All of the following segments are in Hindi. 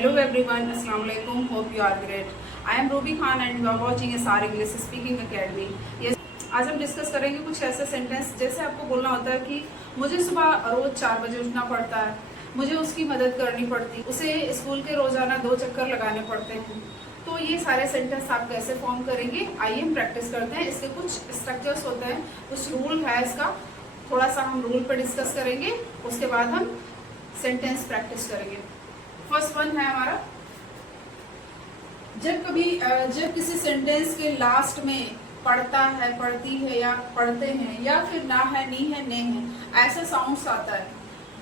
Hello everyone, Assalamu alaikum. Hope you are great. I am Ruby Khan and you are watching SR English Speaking Academy. Yes, आज हम डिस्कस करेंगे कुछ ऐसे सेंटेंस जैसे आपको बोलना होता है कि मुझे सुबह रोज 4 बजे उठना पड़ता है, मुझे उसकी मदद करनी पड़ती, उसे स्कूल के रोजाना 2 चक्कर लगाने पड़ते हैं। तो ये सारे सेंटेंस आप कैसे फॉर्म करेंगे, आइए हम प्रैक्टिस करते हैं। इसके कुछ स्ट्रक्चर्स होते हैं, कुछ रूल है इसका, थोड़ा सा हम रूल पर डिस्कस करेंगे, उसके बाद हम सेंटेंस प्रैक्टिस करेंगे। फर्स्ट वन है हमारा, जब किसी सेंटेंस के लास्ट में पढ़ता है, पढ़ती है या पढ़ते हैं या फिर ना है, नी है, ने है, ऐसा साउंड्स आता है,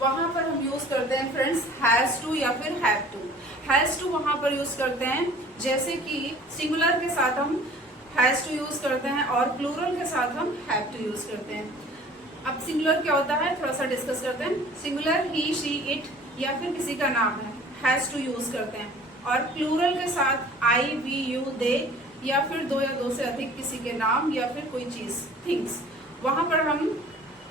वहां पर हम यूज करते हैं फ्रेंड्स हैज टू या फिर हैव टू। हैज टू वहां पर यूज करते हैं, जैसे कि सिंगुलर के साथ हम हैज टू यूज करते हैं और प्लूरल के साथ हम हैव टू यूज करते हैं। अब सिंगुलर क्या होता है थोड़ा सा डिस्कस करते हैं। सिंगुलर ही, शी, इट या फिर किसी का नाम है, हैज टू यूज करते हैं। और प्लूरल के साथ आई, वी, यू, दे या फिर 2 या 2 से अधिक किसी के नाम या फिर कोई चीज, थिंग्स, वहां पर हम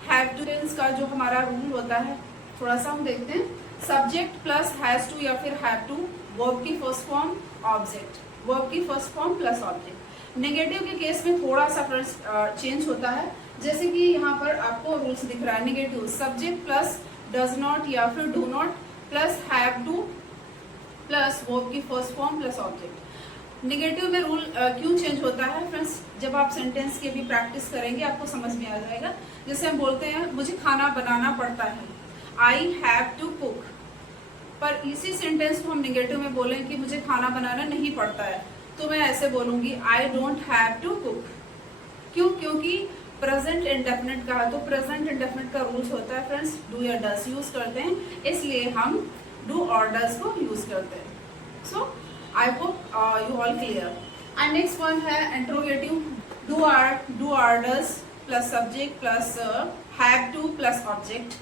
हैव टू का जो हमारा रूल होता है थोड़ा सा हम देखते हैं। सब्जेक्ट प्लस हैज टू या फिर हैव टू, वर्ब की फर्स्ट फॉर्म, ऑब्जेक्ट, वर्ब की first form plus object. Negative के केस में थोड़ा सा चेंज होता है, जैसे कि यहाँ पर आपको रूल्स दिख रहा है। Negative subject plus does not या फिर do not plus have to plus verb की first form plus object. Negative में रूल क्यों चेंज होता है फ्रेंड्स, जब आप सेंटेंस की भी प्रैक्टिस करेंगे आपको समझ में आ जाएगा। जैसे हम बोलते हैं मुझे खाना बनाना पड़ता है, आई हैव टू कुक, पर इसी सेंटेंस को हम नेगेटिव में बोलें कि मुझे खाना बनाना नहीं पड़ता है, तो मैं ऐसे बोलूंगी I don't have to cook. क्यों? क्योंकि प्रेजेंट इंडेफिनिट का है, तो प्रेजेंट इंडेफिनिट का रूल्स होता है फ्रेंड्स डू या डस यूज करते हैं, इसलिए हम डू और डस को यूज करते हैं। So I hope you all clear. And next one है interrogative, do or does plus subject plus have to plus object.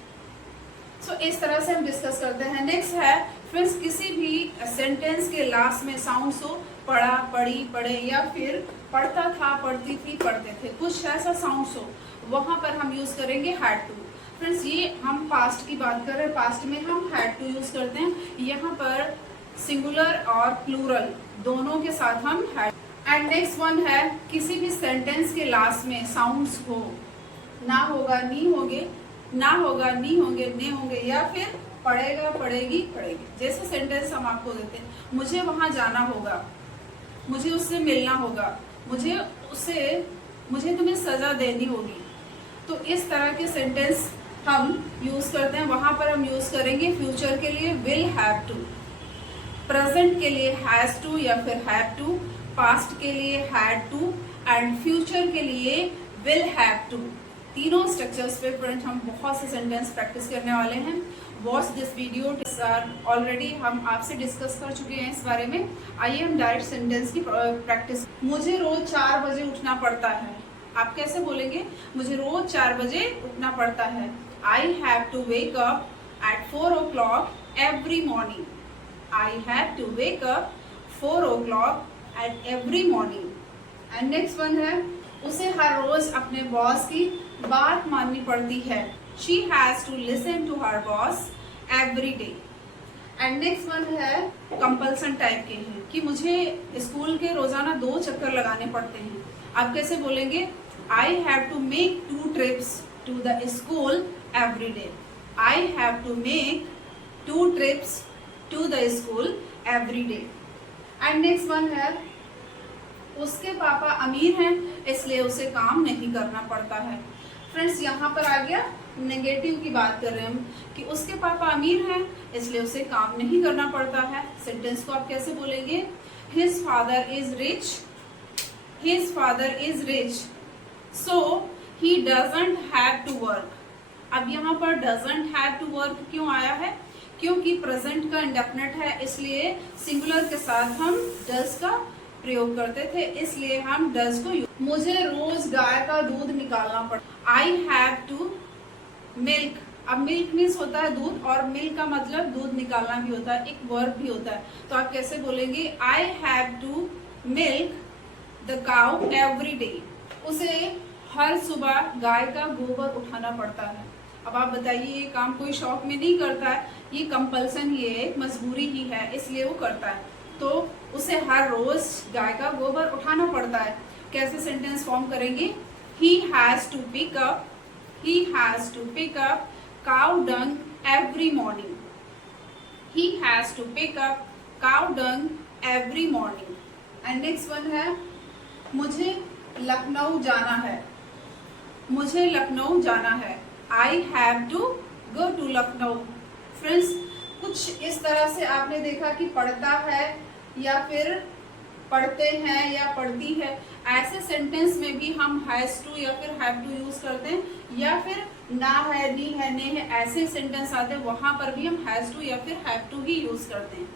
So इस तरह से हम डिस्कस करते हैं। नेक्स्ट है फ्रेंड्स, किसी भी सेंटेंस के लास्ट में साउंड्स हो, पढ़ा, पढ़ी, पढ़े या फिर पढ़ता था, पढ़ती थी, पढ़ते थे, कुछ ऐसा साउंड्स हो, वहां पर हम यूज करेंगे हैड टू। फ्रेंड्स ये हम पास्ट की बात कर रहे हैं, पास्ट में हम हैड टू यूज करते हैं, यहाँ पर सिंगुलर और प्लूरल दोनों के साथ हम हैड। एंड नेक्स्ट वन है, किसी भी सेंटेंस के लास्ट में साउंड्स हो, ना होगा, नी होंगे, ना होगा, नी होंगे, ने होंगे या फिर पढ़ेगा, पढ़ेगी, पढ़ेगी। जैसे सेंटेंस हम आपको देते हैं, मुझे वहां जाना होगा, मुझे उससे मिलना होगा, मुझे तुम्हें सजा देनी होगी। तो इस तरह के सेंटेंस हम यूज करते हैं, वहां पर हम यूज करेंगे फ्यूचर के लिए विल हैव टू, प्रेजेंट के लिए हैज टू या फिर हैव टू, पास्ट के लिए हैड टू एंड फ्यूचर के लिए विल हैव टू। तीनों स्ट्रक्चर्स पे फ्रेंड्स हम बहुत से सेंटेंस प्रैक्टिस करने वाले हैं। वॉच दिस वीडियो, ऑलरेडी हम आपसे डिस्कस कर चुके हैं इस बारे में। आइए हम डायरेक्ट सेंटेंस की प्रैक्टिस। मुझे रोज 4 बजे उठना पड़ता है, आप कैसे बोलेंगे? मुझे रोज 4 बजे उठना पड़ता है। I have to wake up at 4 o'clock every morning. I have to wake up 4 o'clock at every morning. And next one है, उसे हर रोज अपने बॉस की बात माननी पड़ती है। She has to listen to her boss every day. And next one है कंपल्सन टाइप के हैं कि मुझे स्कूल के रोजाना 2 चक्कर लगाने पड़ते हैं। आप कैसे बोलेंगे? I have to make 2 trips to the school every day. I have to make 2 trips to the school every day. And next one है, उसके पापा अमीर हैं इसलिए उसे काम नहीं करना पड़ता है। फ्रेंड्स यहाँ पर आ गया नेगेटिव की बात कर रहे हैं हम कि उसके पापा अमीर हैं इसलिए उसे काम नहीं करना पड़ता है। सेंटेंस को आप कैसे बोलेंगे? His father is rich, his father is rich so he doesn't have to work. अब यहाँ पर डजंट हैव टू वर्क क्यों आया है? क्योंकि प्रेजेंट का इंडेफिनिट है, इसलिए सिंगुलर के साथ हम डज का प्रयोग करते थे, इसलिए हम डज को। मुझे रोज गाय का दूध निकालना पड़ता। आई हैव टू मिल्क, अब मिल्क मीन्स होता है दूध और मिल्क का मतलब दूध निकालना भी होता है, एक वर्ब भी होता है। तो आप कैसे बोलेंगे? I have to milk the cow every day. उसे हर सुबह गाय का गोबर उठाना पड़ता है। अब आप बताइए, ये काम कोई शौक में नहीं करता है, ये कंपल्सन ही है, एक मजबूरी ही है, इसलिए वो करता है। तो उसे हर रोज गाय का गोबर उठाना पड़ता है। कैसे सेंटेंस फॉर्म करेंगे? He has to pick up cow dung every morning. He has to pick up cow dung every morning. And next one है, मुझे लखनऊ जाना है। मुझे लखनऊ जाना है। I have to go to Lucknow. Friends, कुछ इस तरह से आपने देखा कि पढ़ता है या फिर पढ़ते हैं या पढ़ती है, ऐसे सेंटेंस में भी हम हैज टू या फिर हैव टू यूज करते हैं, या फिर ना है, नी है, ने है, ऐसे सेंटेंस आते हैं, वहां पर भी हम हैज टू या फिर हैव टू ही यूज करते हैं।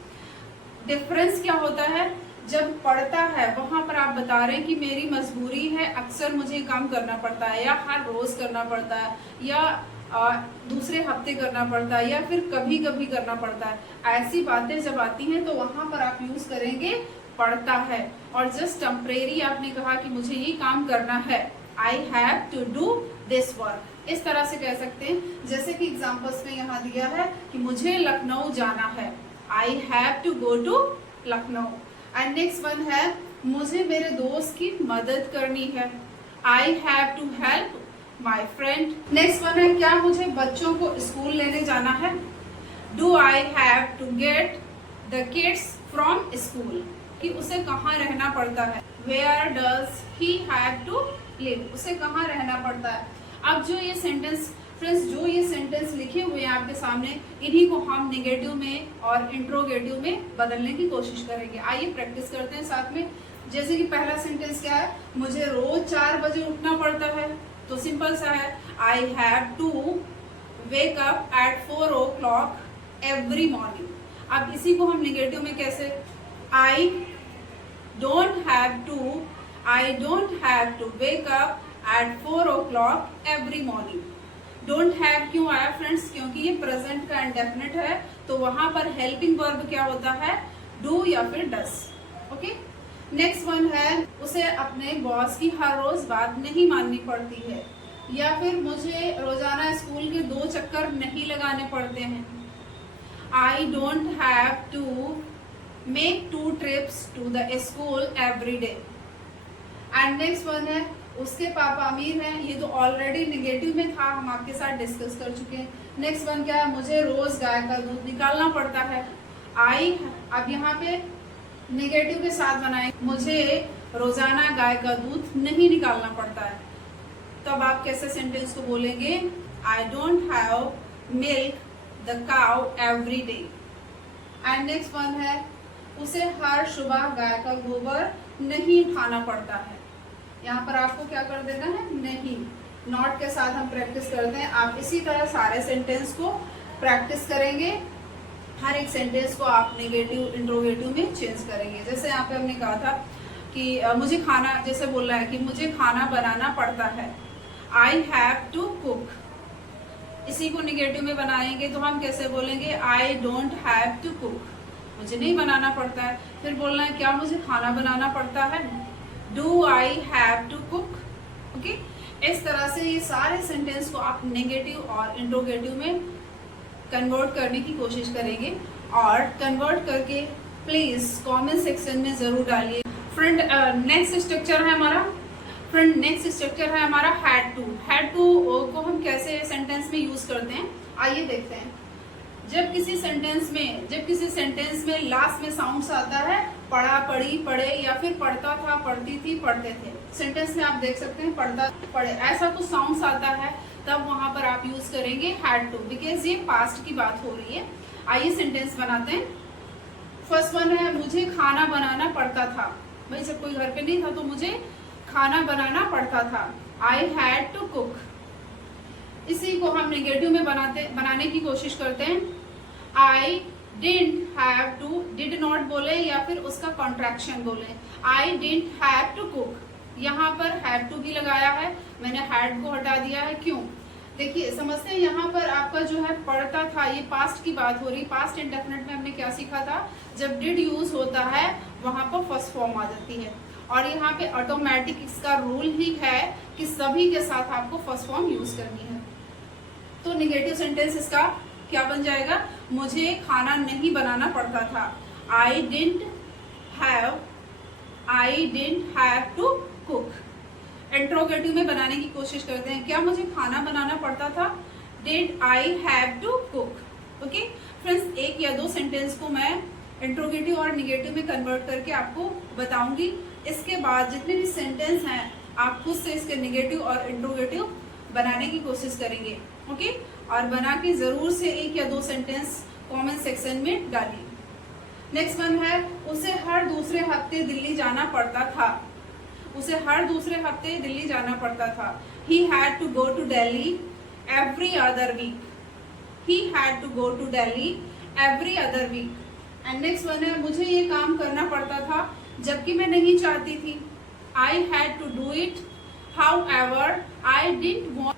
डिफरेंस क्या होता है? जब पढ़ता है वहां पर आप बता रहे हैं कि मेरी मजबूरी है, अक्सर मुझे काम करना पड़ता है, या हर रोज करना पड़ता है, या दूसरे हफ्ते करना पड़ता है, या फिर कभी कभी करना पड़ता है। ऐसी बातें जब आती हैं तो वहां पर आप यूज करेंगे पढ़ता है। और जस्ट टेम्परेरी आपने कहा कि मुझे ये काम करना है, I have to do this work, इस तरह से कह सकते हैं। जैसे कि एग्जाम्पल्स में यहाँ दिया है कि मुझे लखनऊ जाना है, I have to go to Lucknow. And next one है, मुझे मेरे दोस्त की मदद करनी है, I have to help my friend. Next one है, क्या मुझे बच्चों को स्कूल लेने जाना है, do I have to get the kids from school, कि उसे कहाँ रहना पड़ता है, where does he have to live, उसे कहाँ रहना पड़ता है। अब जो ये सेंटेंस फ्रेंड्स, जो ये सेंटेंस लिखे हुए हैं आपके सामने, इन्हीं को हम नेगेटिव में और इंट्रोगेटिव में बदलने की कोशिश करेंगे। आइए प्रैक्टिस करते हैं साथ में। जैसे कि पहला सेंटेंस क्या है, मुझे रोज 4 बजे उठना पड़ता है, तो सिंपल सा है, I have to wake up at 4 o'clock every morning. अब इसी को हम नेगेटिव में कैसे, I don't have to wake up at 4 o'clock every morning. Don't have क्यों आया फ्रेंड्स? क्योंकि ये प्रेजेंट का इंडेफिनिट है, तो वहां पर हेल्पिंग वर्ब क्या होता है, डू या फिर डस। ओके, नेक्स्ट वन है, उसे अपने बॉस की हर रोज बात नहीं माननी पड़ती है, या फिर मुझे रोजाना स्कूल के 2 चक्कर नहीं लगाने पड़ते हैं, I don't have to make 2 trips to the school every day. And next one है, उसके पापा अमीर हैं, ये तो ऑलरेडी नेगेटिव में था, हम आपके साथ डिस्कस कर चुके हैं। नेक्स्ट वन क्या है, मुझे रोज गाय का दूध निकालना पड़ता है, आई, अब यहाँ पे नेगेटिव के साथ बनाए, मुझे रोजाना गाय का दूध नहीं निकालना पड़ता है। तब आप कैसे सेंटेंस को बोलेंगे, I don't have milk the cow every day. And next one है, उसे हर सुबह गाय का गोबर नहीं उठाना पड़ता है, यहाँ पर आपको क्या कर देना है, नहीं। नॉट के साथ हम प्रैक्टिस करते हैं। आप इसी तरह सारे सेंटेंस को प्रैक्टिस करेंगे, हर एक सेंटेंस को आप नेगेटिव इंट्रोगेटिव में चेंज करेंगे। जैसे यहाँ पे हमने कहा था कि मुझे खाना, जैसे बोल रहा है कि मुझे खाना बनाना पड़ता है, आई हैव टू कुक। इसी को नेगेटिव में बनाएंगे तो हम कैसे बोलेंगे, I don't have to cook, मुझे नहीं बनाना पड़ता है। फिर बोलना है, क्या मुझे खाना बनाना पड़ता है, do I have to cook. Okay, इस तरह से ये सारे सेंटेंस को आप नेगेटिव और इंट्रोगेटिव में कन्वर्ट करने की कोशिश करेंगे, और कन्वर्ट करके प्लीज कमेंट सेक्शन में जरूर डालिए। फ्रेंड, नेक्स्ट स्ट्रक्चर है हमारा हैड टू। हैड टू को हम कैसे सेंटेंस में यूज करते हैं, आइए देखते हैं। जब किसी सेंटेंस में लास्ट में साउंड्स आता है, पढ़ा, पढ़ी, पढ़े, या फिर पढ़ता था, पढ़ती थी, पढ़ते थे। सेंटेंस में आप देख सकते हैं पढ़ता, पढ़े, ऐसा कुछ साउंड्स आता है, तब वहां पर आप यूज करेंगे हैड टू, बिकॉज ये पास्ट की बात हो रही है। आइए सेंटेंस बनाते हैं। फर्स्ट वन है, मुझे खाना बनाना पड़ता था। भाई जब कोई घर पे नहीं था तो मुझे खाना बनाना पड़ता था, आई हैड टू कुक। इसी को हम नेगेटिव में बनाने की कोशिश करते हैं, I didn't have to, did not बोले या फिर उसका कॉन्ट्रैक्शन बोले, I didn't have to cook. यहाँ पर हैव टू भी लगाया है, मैंने हैड को हटा दिया है, क्यों? देखिए समझते हैं, यहाँ पर आपका जो है पढ़ता था, ये पास्ट की बात हो रही। पास्ट इंडेफिनिट में हमने क्या सीखा था, जब डिड यूज होता है वहां पर फर्स्ट फॉर्म आ जाती है, और यहाँ पे ऑटोमेटिक इसका रूल ही है कि सभी के साथ आपको फर्स्ट फॉर्म यूज करनी है। तो निगेटिव सेंटेंस इसका क्या बन जाएगा, मुझे खाना नहीं बनाना पड़ता था। I didn't have to cook. Interrogative में बनाने की कोशिश करते हैं, क्या मुझे खाना बनाना पड़ता था, did I have to cook. Okay friends, एक या दो सेंटेंस को मैं इंट्रोगेटिव और निगेटिव में कन्वर्ट करके आपको बताऊंगी। इसके बाद जितने भी सेंटेंस हैं आप खुद से इसके निगेटिव और इंट्रोगेटिव बनाने की कोशिश करेंगे। ओके, और बना के जरूर से एक या दो सेंटेंस कमेंट सेक्शन में डालिए। नेक्स्ट वन है, उसे हर दूसरे हफ्ते दिल्ली जाना पड़ता था। उसे हर दूसरे हफ्ते दिल्ली जाना पड़ता था। He had to go to Delhi every other week. He had to go to Delhi every other week. And next one है, मुझे ये काम करना पड़ता था जबकि मैं नहीं चाहती थी। I had to do it, however I didn't want.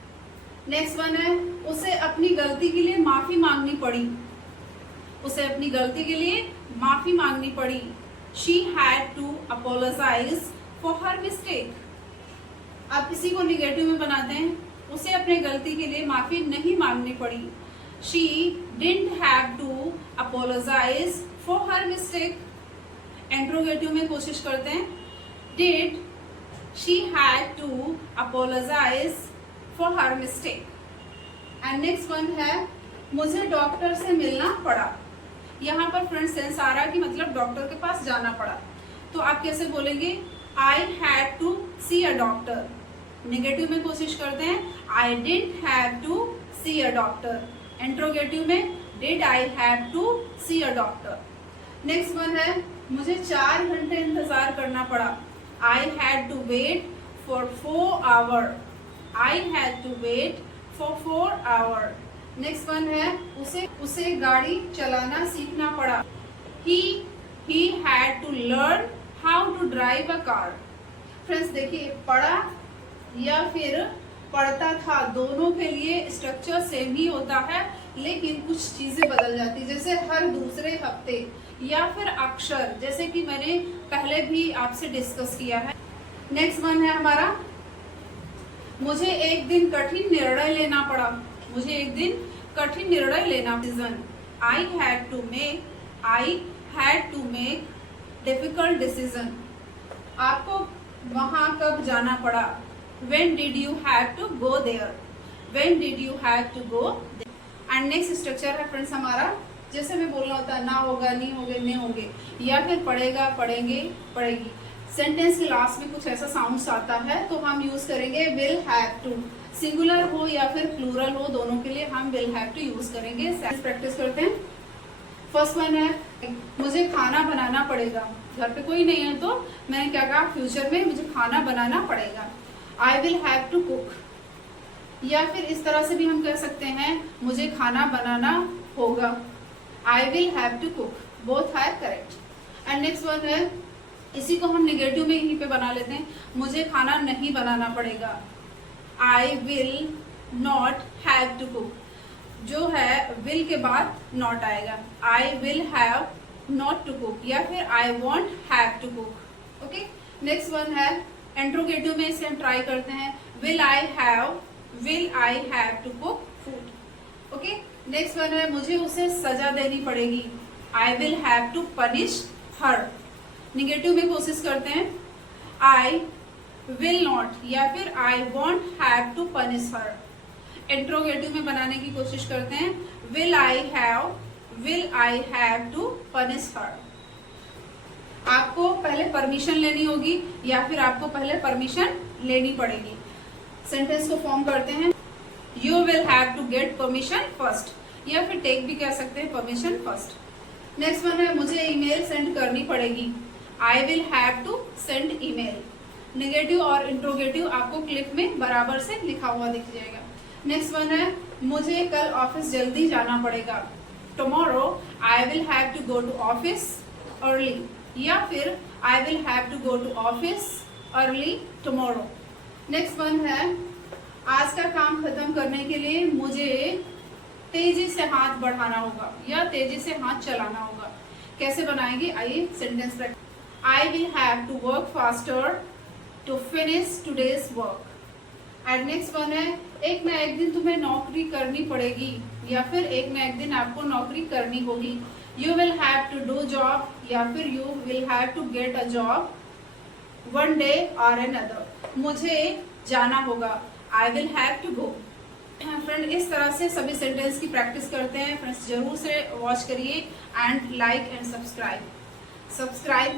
Next one है, उसे अपनी गलती के लिए माफी मांगनी पड़ी। उसे अपनी गलती के लिए माफी मांगनी पड़ी। She had to apologize for her mistake. आप किसी को निगेटिव में बनाते हैं, उसे अपने गलती के लिए माफी नहीं मांगनी पड़ी। She didn't have to apologize for her mistake. Interrogative में कोशिश करते हैं, did she had to apologize for her mistake. And next one है, मुझे डॉक्टर से मिलना पड़ा। यहाँ पर फ्रेंड सेंस आ रहा है कि मतलब डॉक्टर के पास जाना पड़ा, तो आप कैसे बोलेंगे, I had to see a doctor. Negative में कोशिश करते हैं, I didn't have to see a doctor. Interrogative में, did I have to see a doctor. Next one है, मुझे 4 घंटे इंतजार करना पड़ा। I had to wait for 4 hours. I had to wait for 4 hours. Next one है, उसे गाड़ी चलाना सीखना पड़ा। He had to learn how to drive a car. Friends देखिए, पढ़ा या फिर पढ़ता था, दोनों के लिए स्ट्रक्चर सेम ही होता है, लेकिन कुछ चीजें बदल जाती, जैसे हर दूसरे हफ्ते या फिर अक्षर, जैसे कि मैंने पहले भी आपसे डिस्कस किया है। नेक्स्ट वन है हमारा, मुझे एक दिन कठिन निर्णय लेना पड़ा। मुझे एक दिन कठिन निर्णय लेना। Decision, I had to make difficult decision. आपको वहां कब जाना पड़ा, when did you have to go there. when did you have to go there. And next structure है फ्रेंड्स हमारा, जैसे मैं बोलना होता है, ना होगा, नहीं होगे, नहीं होंगे, या फिर पढ़ेगा, पढ़ेंगे, पढ़ेगी। सेंटेंस के लास्ट में कुछ ऐसा साउंड्स आता है तो हम यूज करेंगे विल हैव टू। सिंगुलर हो या फिर प्लूरल हो, दोनों के लिए हम विल हैव टू यूज करेंगे। प्रैक्टिस करते हैं। फर्स्ट वन है, मुझे खाना बनाना पड़ेगा। घर पे कोई नहीं है तो मैंने क्या कहा, फ्यूचर में मुझे खाना बनाना पड़ेगा। I will have to cook. या फिर इस तरह से भी हम कह सकते हैं, मुझे खाना बनाना होगा। I will have to cook, both are correct. And next one है, इसी को हम निगेटिव में यहीं पे बना लेते हैं, मुझे खाना नहीं बनाना पड़ेगा। I will not have to cook, जो है विल के बाद नॉट आएगा। I will have not to cook, या फिर I won't have to cook. Okay, next one है, इंट्रोगेटिव में इसे हम ट्राई करते हैं, will I have to cook food. Okay, next one है, मुझे उसे सजा देनी पड़ेगी। I will have to punish her. Negative में कोशिश करते हैं, आई विल नॉट या फिर I won't have to punish her. Interrogative में बनाने की कोशिश करते हैं, will I have to punish her. आपको पहले परमिशन लेनी होगी या फिर आपको पहले परमिशन लेनी पड़ेगी। सेंटेंस को फॉर्म करते हैं, you will have to get permission first, या फिर टेक भी कह सकते हैं परमिशन फर्स्ट। नेक्स्ट वन है, मुझे ईमेल सेंड करनी पड़ेगी। I will have to send email. Negative और इंट्रोगेटिव आपको क्लिप में बराबर से लिखा हुआ दिख जाएगा। नेक्स्ट वन है, मुझे कल ऑफिस जल्दी जाना पड़ेगा। Tomorrow I will have to go to office early, या फिर I will have to go to office early tomorrow. Next one है, आज का काम खत्म करने के लिए मुझे तेजी से हाथ बढ़ाना होगा या तेजी से हाथ चलाना होगा। कैसे बनाएंगे, आइए sentence practice. I will have to work faster to finish today's work. And next one है, एक ना एक दिन तुम्हें नौकरी करनी पड़ेगी, या फिर एक ना एक दिन आपको नौकरी करनी होगी। You will have to do job, या फिर you will have to get a job one day और अनदर। मुझे जाना होगा, I will have to go. Friend इस तरह से सभी सेंटेंस की प्रैक्टिस करते हैं। फ्रेंड्स जरूर से वॉच करिए and like and subscribe my